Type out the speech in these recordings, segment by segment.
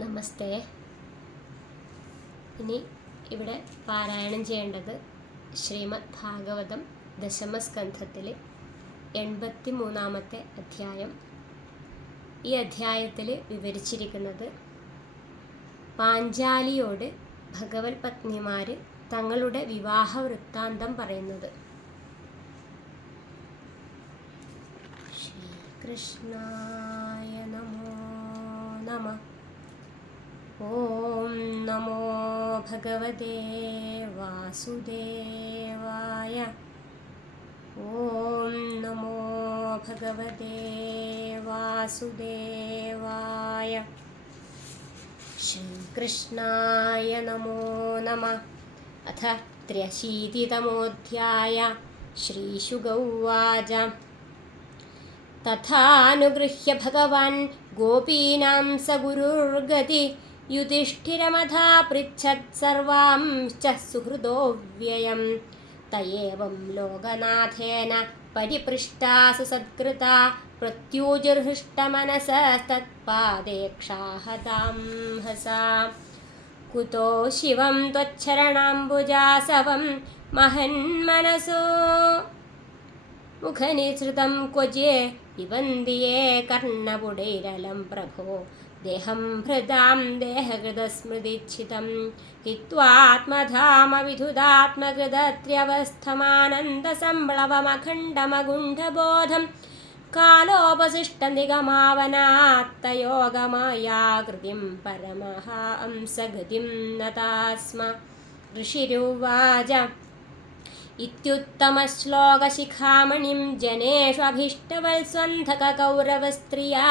നമസ്തേ. ഇനി ഇവിടെ പാരായണം ചെയ്യേണ്ടത് ശ്രീമദ് ഭാഗവതം ദശമസ്കന്ധത്തിലെ 83-ാമത്തെ അധ്യായം. ഈ അധ്യായത്തിൽ വിവരിച്ചിരിക്കുന്നത് പാഞ്ചാലിയോട് ഭഗവത് പത്നിമാർ തങ്ങളുടെ വിവാഹ വൃത്താന്തം പറയുന്നത്. ശ്രീകൃഷ്ണായ നമോ നമഃ. ഓം നമോ ഭഗവതേ വാസുദേവായ. ഓം നമോ ഭഗവതേ വാസുദേവായ. ശ്രീകൃഷ്ണായ നമോ നമഃ. അഥ 83-തമോऽധ്യായ. ശ്രീശുക ഉവാച. തഥാനുഗൃഹ്യ ഭഗവാൻ ഗോപീനാം സ ഗുരുർഗതി യുധിഷ്ഠിരമഥാ പൃച്ഛത് സർവാംശ്ച സുഹൃദോ വ്യയം. തയേവം ലോകനാഥേന പരിപൃഷ്ടാ സുസത്കൃതാ പ്രത്യുജുർഹൃഷ്ടമനസസ്തത്പാദേക്ഷാഹതാം ഹസാ. കുതോ ശിവം ത്വച്ചരണാംബുജാസവം മഹന്മനസോ മുഖനിസൃതം ക്വചേ പിബന്തിയേ കർണപുടൈരലം പ്രഭോ. ദേഹം ഹൃദാം ദേഹകൃതസ്മൃതിച്ഛിതം ഹിത്വാത്മധാമവിധുതാത്മകൃതത്ര്യവസ്ഥമാനന്ദസംപ്ലവമഖണ്ഡമഗുണ്ഠബോധം കാലോപസിഷ്ടനിഗമാവനാത്തയോഗമായാകൃതിം പരമഹംസഗതിം നതാസ്മ. ഋഷിരുവാച. ഇത്യുത്തമശ്ലോകശിഖാമണിം ജനേഷ്വഭീഷ്ടവത്സ്വന്ധകൗരവസ്ത്രിയാ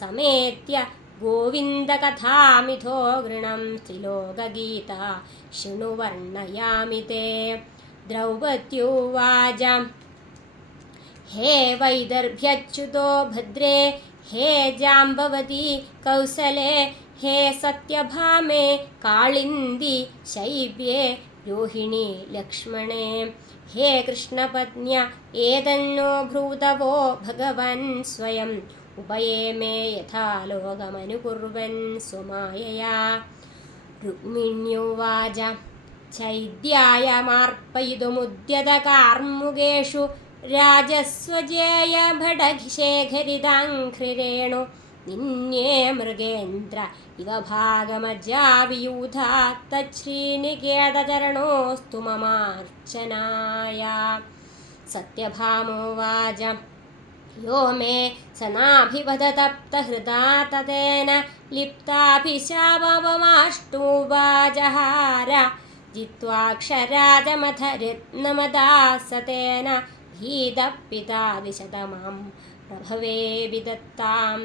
സമേത്യ ഗോവിന്ദകഥാമിഥോ ഗൃണം ത്രിലോകഗീതാ ശൃണു വർണ്ണയാമി തേ. ദ്രൗപദ്യുവാച. ഹേ വൈദർഭ്യച്യുതോ ഭദ്രേ ഹേ ജാംബവതി കൗസലേ ഹേ സത്യഭാമേ കാളിന്ദി ശൈബ്യേ രോഹിണി ലക്ഷ്മണേ. ഹേ കൃഷ്ണപത്ന്യ ഏതന്നോ ഭ്രൂതവോ ഭഗവൻ സ്വയം ഉപയേമേ യഥാ ലോകമനുകുർവൻ സ്വമായയാ. രുക്മിണ്യുവാച. ചൈദ്യായ മാർപ്പയിതുമുദ്യതകാർമുകേഷു രാജസ്വജേയ ഭടശേഖരിതാഘ്രിരേണു നിന്യേ മൃഗേന്ദ്ര ഇവ ഭാഗമജാവിയൂധാ തച്ഛ്രീനികേതചരണോസ്തു മമാർച്ചനായ. സത്യഭാമോവാച. യോ മേ സനാഭിവദതപ്തഹൃദാ തതേന ലിപ്താഭിശാപവമാഷ്ടൂവാജഹാര ജിത്വാക്ഷരാജമഥ രത്നമദാസതേന ഭീതപിതാ ദിശതമാം പ്രഭവേ വിദത്താം.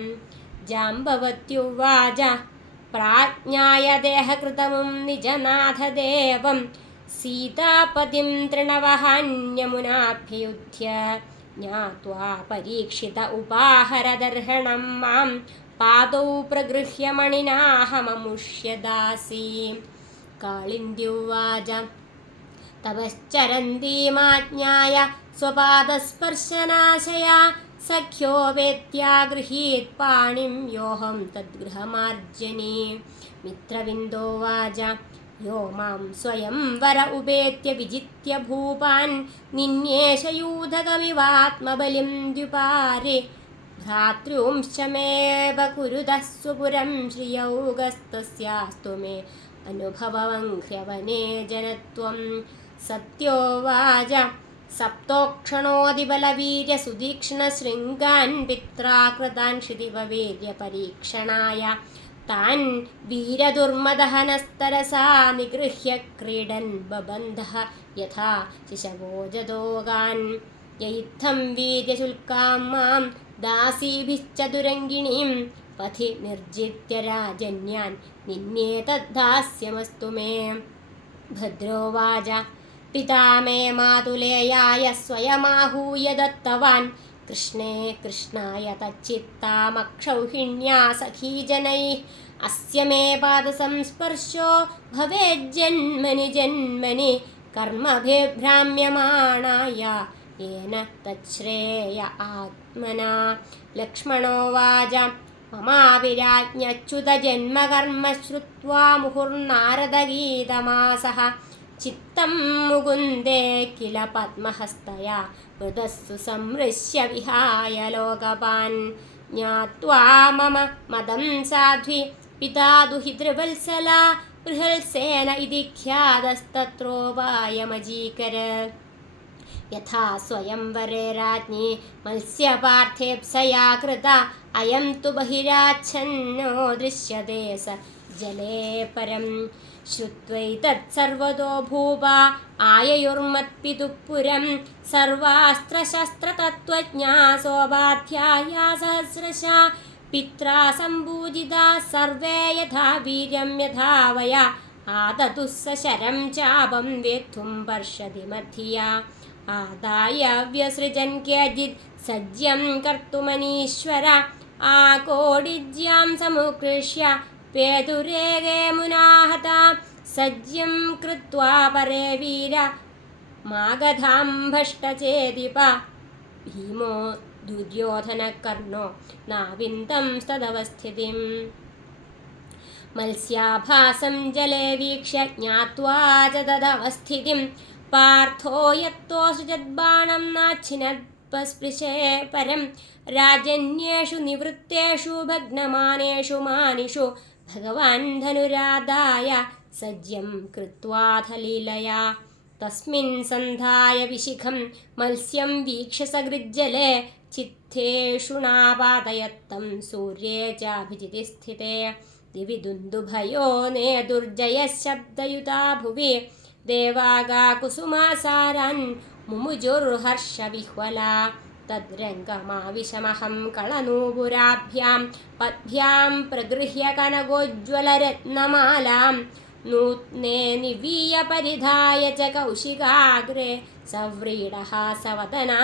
ജാംബവത്യുവാച. പ്രാജ്ഞായ ദേഹകൃതമും നിജനാഥദേവം സീതാപതിം തൃണവഹാന്യമുനാഭ്യുധ്യ ജ്ഞാത്വാ പരീക്ഷിത ഉപാഹരദർഹണം മാം പാദൗ പ്രഗൃഹ്യ മണിനാഹമമുഷ്യദാസി. കാളിന്ദ്യുവാച. തപശ്ചരന്തീമാജ്ഞായ സ്വപാദസ്പർശനാശയാ സഖ്യോ വേത്യാഗൃഹീത് പാണിം യോഹം തദ്ഗൃഹമാർജനീ. മിത്രവിന്ദോവാച. യോ മാം സ്വയം വര ഉപേത്യ വിജിത്യ ഭൂപാൻ നിന്യേഷയൂധകമിവാത്മബലിം ദ്യുപാരെ ഭ്രാതൃംശ്ച മേവ കുരുതഃ സ്വപുരം ശ്രിയൗകസ്തസ്യാസ്തു മേ അനുഭവവംഹ്ര്യവനേ ജനത്വം. സത്യോവാച. സപ്തോക്ഷണോദിബലവീര്യസുതീക്ഷ്ണശൃംഗാൻ പിത്രാകൃതാൻ ക്ഷിതിവീര്യപരീക്ഷണായ താൻ വീരദുർമദഹനസ്തരസാ നിഗൃഹ്യ ക്രീഡൻ ബബന്ധഃ യഥാ ശിശവോജദോഗാൻ. യയിത്തം വീര്യശുൽക്കാം മാം ദാസീഭിശ്ചതുരംഗിണീം പഥി നിർജിത്യ രാജന്യാൻ നിന്നേതദ്ദാസ്യമസ്തു മേ. ഭദ്രോവാച. പിതാ മേ മാതുലേയായ സ്വയമാഹൂയ ദത്തവാൻ കൃഷ്ണേ കൃഷ്ണായ തച്ചിത്താമക്ഷൗഹിണ്യാ സഖീജനൈഃ അസ്യ മേ പാദസംസ്പർശോ ഭവേജ്ജന്മനി ജന്മനി കർമ്മഭിഭ്രാമ്യമാണായ येन तच्छ्रेय आत्मना. लक्ष्मणोवाच മമാവിരാജ്ഞച്യുതജന്മകർമ്മ ശ്രുത്വാ മുഹുർനാരദഗീതമാസഃ ചിത്തം മുകുന്ദേ കില പദ്മഹസ്തയാ മൃദസ്സു സംഹൃശ്യ വിഹായ ലോകപാൻ ജ്ഞാത്വാ മമ മദം സാധ്വി പിതാ ദുഹിതൃവത്സല ബൃഹത്സേന ഇതി ഖ്യാതസ്തത്രോപായമജീകര യഥാ സ്വയംവരേ രാജ്ഞി മത്സ്യപാർത്ഥേപ്സയാ കൃത അയം തു ബഹിരാച്ഛന്നോ ദൃശ്യതേ സ ജലേ പരം ശ്രുത്വൈതത്സർവതോ ഭൂപ ആയയുർമത്പിതുഃ പുരം സർവാസ്ത്രശസ്ത്രതത്ത്വജ്ഞാ സോപാധ്യായാ സഹസ്രശാ പിത്രാ സംപൂജിതാ സർവേ യഥാ വീര്യം യഥാവയ ആദതുഃ സശരം ചാപം വേത്തും പർഷതി മധ്യ ആദായ വ്യസൃജൻ കേചിത് സജ്യം കർത്തുമനീശ്വര ആകോടിജ്യാം സമുകൃഷ്യ പേതുരേകേ മുനാഹത സജ്യം കൃത്വാ പരേ വീര മാഗധാം ഭഷ്ടചേദിപ ഭീമോ ദുര്യോധനകർണോ നാവിന്ദം തദവസ്ഥിതിം മത്സ്യാഭാസം ജലേ വീക്ഷ്യ ജ്ഞാത്വാ ച തദവസ്ഥിതിം പാർത്ഥോ യത്തോസൃജദ്ബാണം നാച്ഛിനത്പസ്പൃശേ പരം രാജന്യേഷു നിവൃത്തേഷു ഭഗ്നമാനേഷു മാനിഷു ഭഗവാൻ ധനുരാദായ സജ്യം കൃത്വാഥലീലയാ തസ്മിൻ സന്ധായ വിശിഖം മത്സ്യം വീക്ഷ്യ സഗൃജ്ജലേ ചിത്തേഷുണാപാതയത്തം സൂര്യേ ചാഭിജിതി സ്ഥിതേ ദിവി ദുന്ദുഭയോ നേതുർജയശബ്ദയുതാ ഭുവി ദേവാഗാകുസുമാസാരാൻ മുമുജുർഹർഷവിഹ്വലാ തദ്രംഗമാവിശമഹം കളനൂപുരാഭ്യാം പദ്ഭ്യാം പ്രഗൃഹ്യ കനകോജ്വലരത്നമാലാം നൂത്നേ നിവീയ പരിധായ ച കൗശികാഗ്രേ സവ്രീഡഹാസവദനാ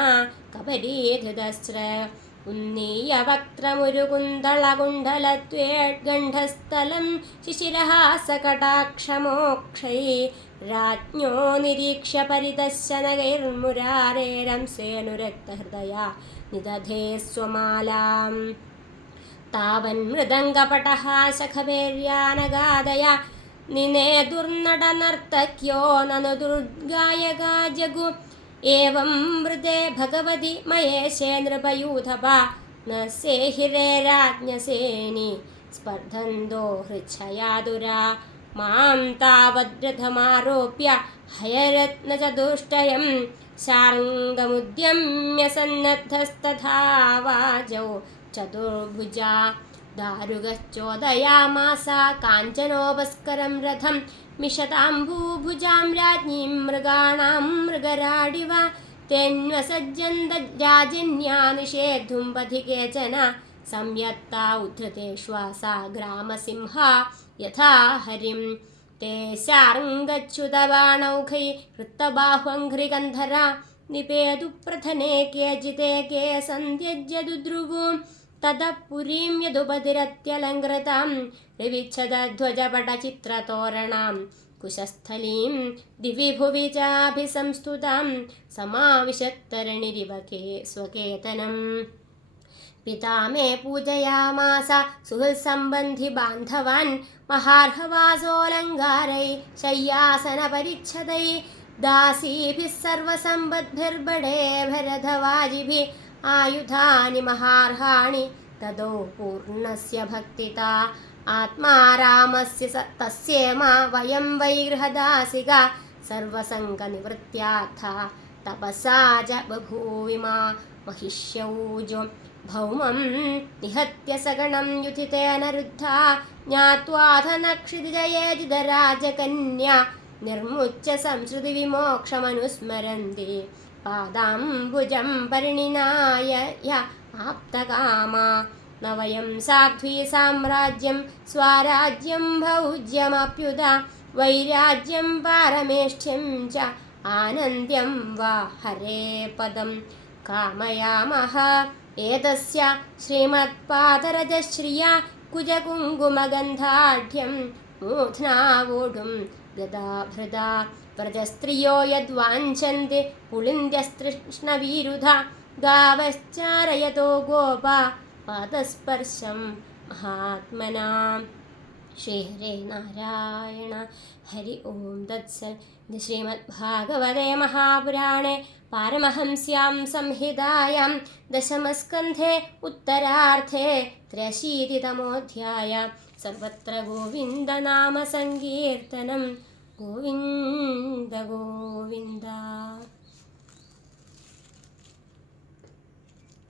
കപരീധൃതശ്ര ഉന്നീയ വക്ത്രമുരുകുന്തളകുണ്ഡലത്വേഗണ്ഡസ്ഥലം ശിശിരഹാസകടാക്ഷമോക്ഷൈ രാജ്ഞോ നിരീക്ഷ്യ പരിദശനകൈർമുരാരേരംസേനുരക്തഹൃദയാ നിദധേ സ്വമാലാം താവന്മൃദംഗപടഃ ശഖവേര്യാനഗാദയ നിനേതുർനടനർത്തക്യോ നനു ദുർഗായകാ ജഗു ഏവം മൃതേ ഭഗവതി മഹേശേ നൃപയൂഥപ ന സേഹിരേ രാജ്ഞസേനി സ്പർദ്ധന്തോ ഹൃച്ഛയാതുരാ മാം താവദ്രഥമാരോപ്യ ഹയരത്നചതുഷ്ടയം ശാർംഗമുദ്യമ്യ സന്നദ്ധസ്തഥാ വാജൗ ചതുർഭുജാ ദാരുകശ്ചോദയാമാസ കാഞ്ചനോപസ്കരം രഥം മിഷതാംബൂഭുജാം രാജ്ഞീം മൃഗാണാം മൃഗരാഡിവ തെന്വസജ്ജന്തരാജന്യാ നിഷേധും പഥി കേചന സംയത്താ ഉദ്ധൃതേ ശ്വാസാ ഗ്രാമസിംഹാ യഥാ ഹരിം തേ ശാർംഗച്യുതബാണൗഘൈ ഹൃത്തബാഹ്വംഘ്രികന്ധരാ നിപേതു പ്രഥനെ കേചിതേ കേ സന്ത്യജ്യ ദുദ്രുവൂം തതഃ പുരീം യദുപതിരത്യലങ്കൃതാം വിവിച്ഛദധ്വജപടചിത്രതോരണാം കുശസ്ഥലീം ദിവി ഭുവി ചാഭിസംസ്തുതാം സമാവിശത്തരണിരിവ സ്വകേതനം പിതാ മേ പൂജയാമാസ സുഹൃത്സംബന്ധി ബാന്ധവാൻ മഹാർഹവാസോലങ്കാരൈ ശയ്യാസനപരിച്ഛദൈ ദാസീഭിः സർവസമ്പദ്ഭിർബഡേ ഭരതവാജിഭിः ആയുധാനി മഹാർഹാണി തതോ പൂർണ്ണസ്യ ഭക്തിതാ ആത്മാ രാമസ്യ തസ്യേമ വയം വൈ ഗൃഹദാസിക സർവസംഗനിവൃത്യാർത്ഥ തപസാ ച ബഭൂവിമാ മഹിഷ്യൗജോ ഭൗമം നിഹത്യ സഗണം യുധിതേന രുദ്ധാ ജ്ഞാത്വാഥ നക്ഷിതിജയേജിതരാജകന്യാ നിർമുച്യ സംശ്രുതി വിമോക്ഷമനുസ്മരന്തി പാദാംബുജം പരിണിനായ ആപ്തകാമാ ന വയം സാധ്വീ സാമ്രാജ്യം സ്വരാജ്യം ഭൗജ്യമപ്യുത വൈരാജ്യം പാരമേഷ്ഠ്യം ച ആനന്ദ്യം വാ ഹരേ പദം കാമയാമഃ ഏതസ്യ ശ്രീമത്പാദരജശ്രിയാ കുജകുങ്കുമഗന്ധാഢ്യം മൂർധ്നാവൂഢും ഗദാഭൃതാ വ്രജസ്ത്രിയോ യദ്വാഞ്ചന്തി പുളിന്ദ്യസ്തൃഷ്ണവീരുധ ഗാവശ്ചാരയതോ ഗോപാ പാദസ്പർശം महात्मना श्रीहरे नारायण हरि ओं तत्सत्। ഇത് ശ്രീമദ്ഭാഗവതേ മഹാപുരാണേ പാരമഹംസ്യാം സംഹിതായാം ദശമസ്കന്ധേ ഉത്തരാർദ്ധേ 83-തമോऽധ്യായ സർവത്ര ഗോവിന്ദനാമസങ്കീർത്തനം ഗോവിന്ദ ഗോവിന്ദ.